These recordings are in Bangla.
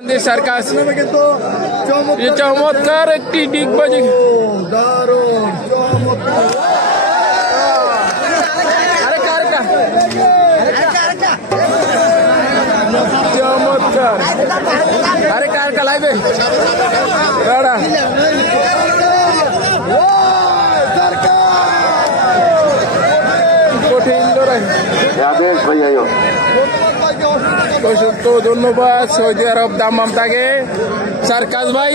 সার্কাস চমৎকার একটি ডিগবাজি চমৎকার আরে কার কালাইবে রাড়া কঠিন লড়াই অসংখ্য ধন্যবাদ সৌদি আরব দাম্মাম তাকে সার্কাস ভাই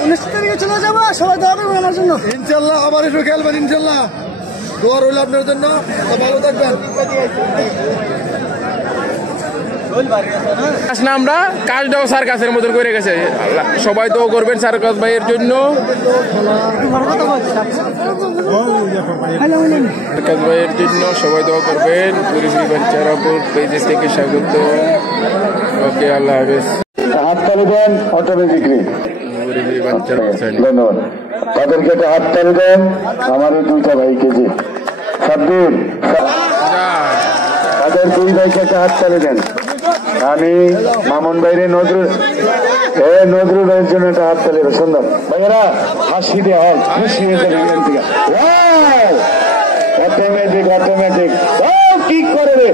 19 তারিখে চলে যাবো সবাই দোয়া করবেন আমার জন্য ইনশাল্লাহ আবার একটু খেলবেন ইনশাল্লাহ দোয়া রইল আপনার জন্য ভালো থাকবেন আমরা কাজটাও সার্কাসের মতন করে গেছে সবাই দোয়া করবেন সার্কাস ভাইয়ের জন্য সার্কাস ভাইয়ের জন্য সবাই দোয়া করবেন পুরোপুরি বাচ্চারাপুর পেজের থেকে স্বাগত ওকে আল্লাহ হাফেজ হাততালি দেন অটোমেটিকলি ধন্যবাদ তাদেরকে একটা হাততালি দেন আমাদের দুইটা ভাইকে যে সাব্বির তাদের দুই ভাইকে একটা হাততালি দেন আমি মামুন ভাইরে নজরুল ভাইয়ের জন্য একটা হাততালি দেন সুন্দর ভাইয়েরা হাসি দিয়ে হল খুশি হয়ে যাবে এখান থেকে অটোমেটিক কি করে রে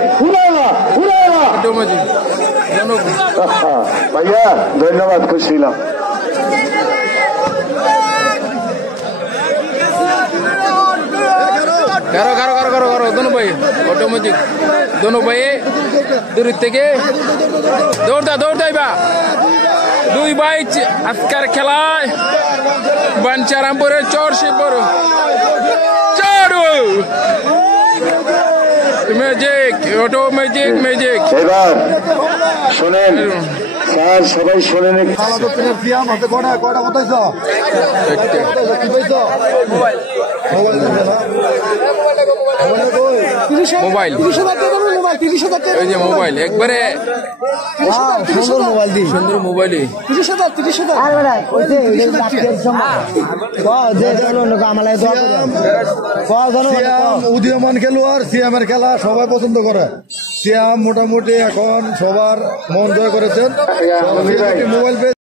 ভাইয়া ধন্যবাদ খুশি হলাম কারো দোনো ভাই অটোমেটিক দোনো ভাই দূর থেকে দৌড়াইবা দুই ভাই আজকের খেলায় বাঞ্চারামপুরের চরশিপুর ম্যাজিক ম্যাজিক এবার শোনেন স্যার সবাই শোনেন মোবাইল ওই যে মোবাইল একবারে সুন্দর মোবাইল উদীয়মান খেলোয়াড় সিএমের খেলা সবাই পছন্দ করে সিএম মোটামুটি এখন সবার মন জয় করেছেন মোবাইল